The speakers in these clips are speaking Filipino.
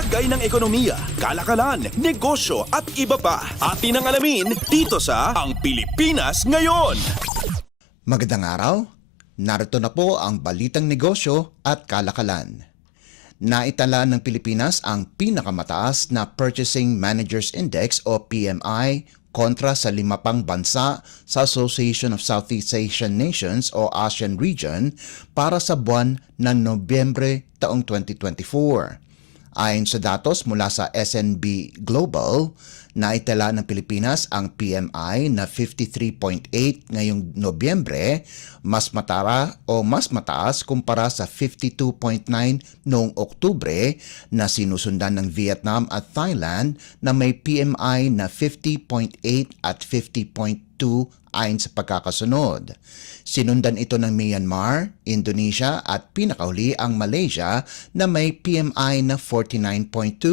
Lagay ng ekonomiya, kalakalan, negosyo at iba pa. Atin ang alamin dito sa Ang Pilipinas Ngayon. Magandang araw. Narito na po ang balitang negosyo at kalakalan. Naitala ng Pilipinas ang pinakamataas na Purchasing Managers Index o PMI kontra sa 5 pang bansa sa Association of Southeast Asian Nations o ASEAN Region para sa buwan ng Nobyembre taong 2024. Ayon sa datos mula sa SNB Global, naitala ng Pilipinas ang PMI na 53.8 ngayong Nobyembre, mas mataas kumpara sa 52.9 noong Oktubre na sinusundan ng Vietnam at Thailand na may PMI na 50.8 at 50.2 ayon sa pagkakasunod. Sinundan ito ng Myanmar, Indonesia at pinakahuli ang Malaysia na may PMI na 49.2.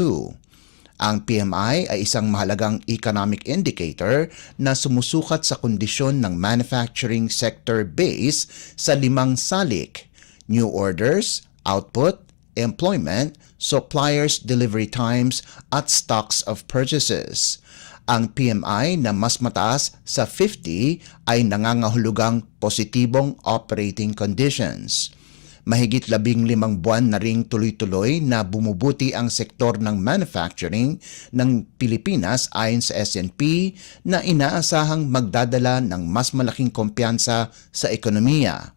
Ang PMI ay isang mahalagang economic indicator na sumusukat sa kondisyon ng manufacturing sector base sa 5 salik: new orders, output, employment, suppliers' delivery times at stocks of purchases. Ang PMI na mas mataas sa 50 ay nangangahulugang positibong operating conditions. Mahigit 15 buwan na ring tuloy-tuloy na bumubuti ang sektor ng manufacturing ng Pilipinas ayon sa S&P na inaasahang magdadala ng mas malaking kumpiyansa sa ekonomiya.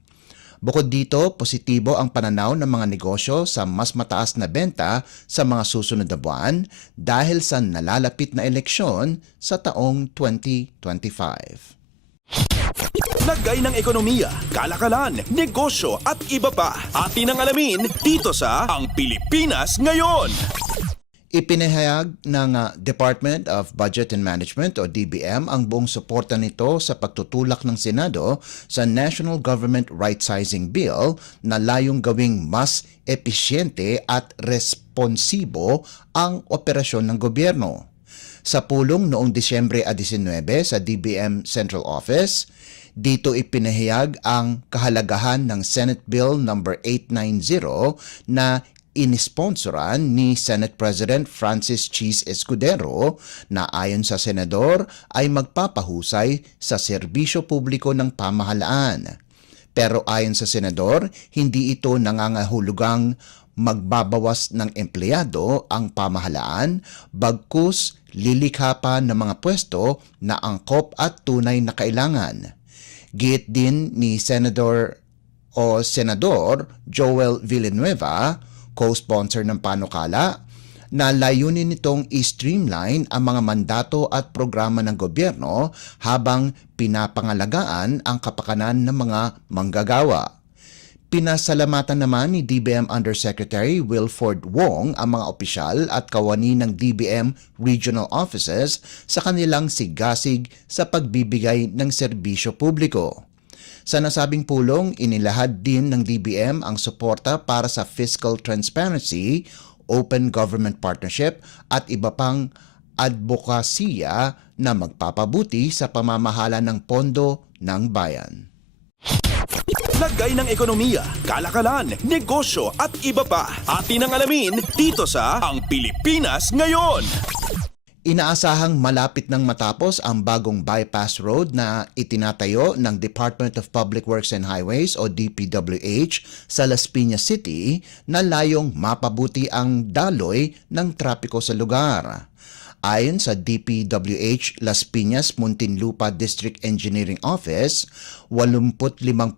Bukod dito, positibo ang pananaw ng mga negosyo sa mas mataas na benta sa mga susunod na buwan dahil sa nalalapit na eleksyon sa taong 2025. Lagay ng ekonomiya, kalakalan, negosyo at iba pa. Atin ang alamin dito sa Ang Pilipinas Ngayon. Ipinahayag ng Department of Budget and Management o DBM ang buong suporta nito sa pagtutulak ng Senado sa National Government Right-Sizing Bill na layong gawing mas episyente at responsibo ang operasyon ng gobyerno. Sa pulong noong Disyembre 19 sa DBM Central Office, dito ipinahayag ang kahalagahan ng Senate Bill No. 890 na inisponsoran ni Senate President Francis Cheese Escudero na ayon sa senador ay magpapahusay sa serbisyo publiko ng pamahalaan. Pero ayon sa senador, hindi ito nangangahulugang magbabawas ng empleyado ang pamahalaan, bagkus lilikha pa ng mga pwesto na angkop at tunay na kailangan. Giit din ni Senador Joel Villanueva, co-sponsor ng panukala, na layunin nitong i-streamline ang mga mandato at programa ng gobyerno habang pinapangalagaan ang kapakanan ng mga manggagawa. Pinasalamatan naman ni DBM Undersecretary Wilford Wong ang mga opisyal at kawani ng DBM Regional Offices sa kanilang sigasig sa pagbibigay ng serbisyo publiko. Sa nasabing pulong, inilahad din ng DBM ang suporta para sa fiscal transparency, open government partnership at iba pang advokasya na magpapabuti sa pamamahala ng pondo ng bayan. Lagay ng ekonomiya, kalakalan, negosyo at iba pa. Atin ang alamin dito sa Ang Pilipinas Ngayon. Inaasahang malapit nang matapos ang bagong bypass road na itinatayo ng Department of Public Works and Highways o DPWH sa Las Piñas City na layong mapabuti ang daloy ng trapiko sa lugar. Ayon sa DPWH Las Piñas Muntinlupa District Engineering Office, 85%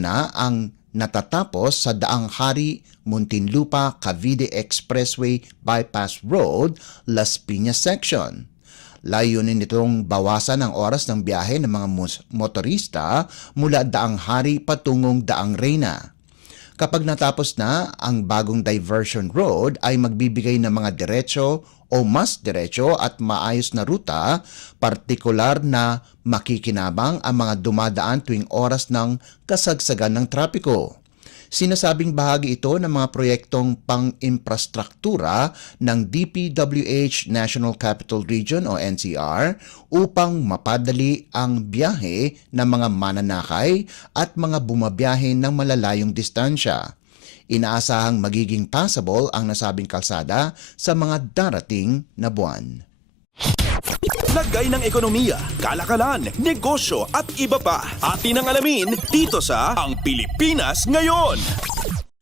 na ang natatapos sa Daang Hari Muntinlupa Cavite Expressway Bypass Road, Las Piñas Section. Layunin nitong bawasan ang oras ng biyahe ng mga motorista mula Daang Hari patungong Daang Reyna. Kapag natapos na, ang bagong diversion road ay magbibigay ng mga diretso o mas diretso at maayos na ruta, partikular na makikinabang ang mga dumadaan tuwing oras ng kasagsagan ng trapiko. Sinasabing bahagi ito ng mga proyektong pang-infrastruktura ng DPWH National Capital Region o NCR upang mapadali ang biyahe ng mga mananakay at mga bumabiyahe ng malalayong distansya. Inaasahang magiging passable ang nasabing kalsada sa mga darating na buwan. Lagay ng ekonomiya, kalakalan, negosyo at iba pa. Atin ang alamin dito sa Ang Pilipinas Ngayon.